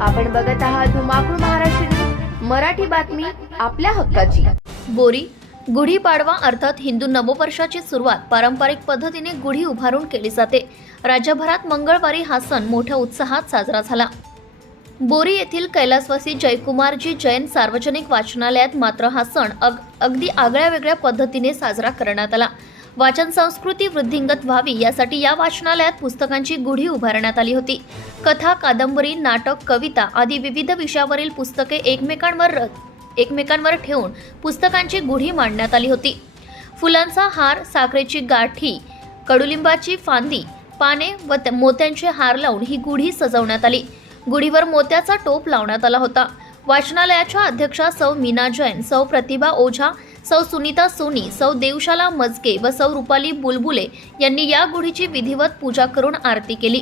आपण बघत आहात धुमाकूळ महाराष्ट्र मराठी बातमी आपल्या हक्काची. बोरी गुढीपाडवा अर्थात हिंदू नववर्षाची सुरुवात पारंपरिक पद्धतीने गुढी उभारून केली जाते. राज्यभरात मंगळवारी हा सण मोठ्या उत्साहात साजरा झाला. बोरी येथील कैलासवासी जयकुमारजी जैन सार्वजनिक वाचनालयात मात्र हा सण अग अगदी आगळ्या वेगळ्या पद्धतीने साजरा करण्यात आला. वाचन संस्कृती वृद्धिंगत व्हावी यासाठी या वाचनालयात पुस्तकांची गुढी उभारण्यात आली होती. कथा कादंबरी नाटक कविता आदी विविध विषयावरील पुस्तके एकमेकांवर र- एकमेकांवर ठेवून पुस्तकांची गुढी मांडण्यात आली होती. फुलांचा हार साखरेची गाठी कडुलिंबाची फांदी पाने व त्या- मोत्यांचे हार लावून ही गुढी सजवण्यात आली. गुढीवर मोत्याचा टोप लावण्यात आला होता. वाचनालयाच्या अध्यक्षा सौ मीना जैन सौ प्रतिभा ओझा सौ सुनीता सोनी सौ देवशाला मजके व सौ रुपाली बुलबुले यांनी या गुढीची विधिवत पूजा करून आरती केली.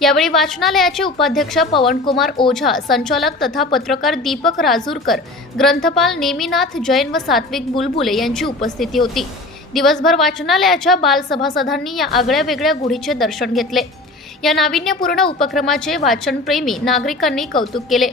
यावेळी वाचनालयाचे उपाध्यक्ष पवनकुमार ओझा संचालक तथा पत्रकार दीपक राजूरकर ग्रंथपाल नेमीनाथ जैन व सात्विक बुलबुले यांची उपस्थिती होती. दिवसभर वाचनालयाच्या बालसभासदांनी या आगळ्या वेगळ्या गुढीचे दर्शन घेतले. या नाविन्यपूर्ण उपक्रमाचे वाचनप्रेमी नागरिकांनी कौतुक केले.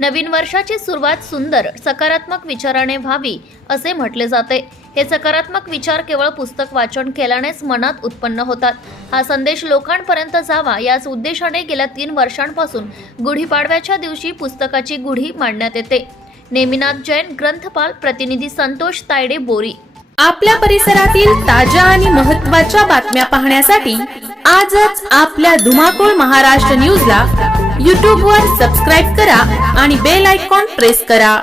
नवीन वर्षाची सुरुवात सुंदर सकारात्मक विचाराने व्हावी असे म्हटले जाते. हे सकारात्मक विचार केवळ पुस्तक वाचन केल्यानेच मनात उत्पन्न होतात. हा संदेश लोकांपर्यंत जावा याच उद्देशाने गेल्या तीन वर्षांपासून गुढीपाडव्याच्या दिवशी पुस्तकाची गुढी मांडण्यात येते. नेमिनाथ जैन ग्रंथपाल प्रतिनिधी संतोष तायडे बोरी. आपल्या परिसरातील ताज्या आणि महत्त्वाच्या बातम्या पाहण्यासाठी आजच आपल्या धुमाकूळ महाराष्ट्र न्यूजला यूट्यूबवर सबस्क्राईब करा आणि बेल आयकॉन प्रेस करा.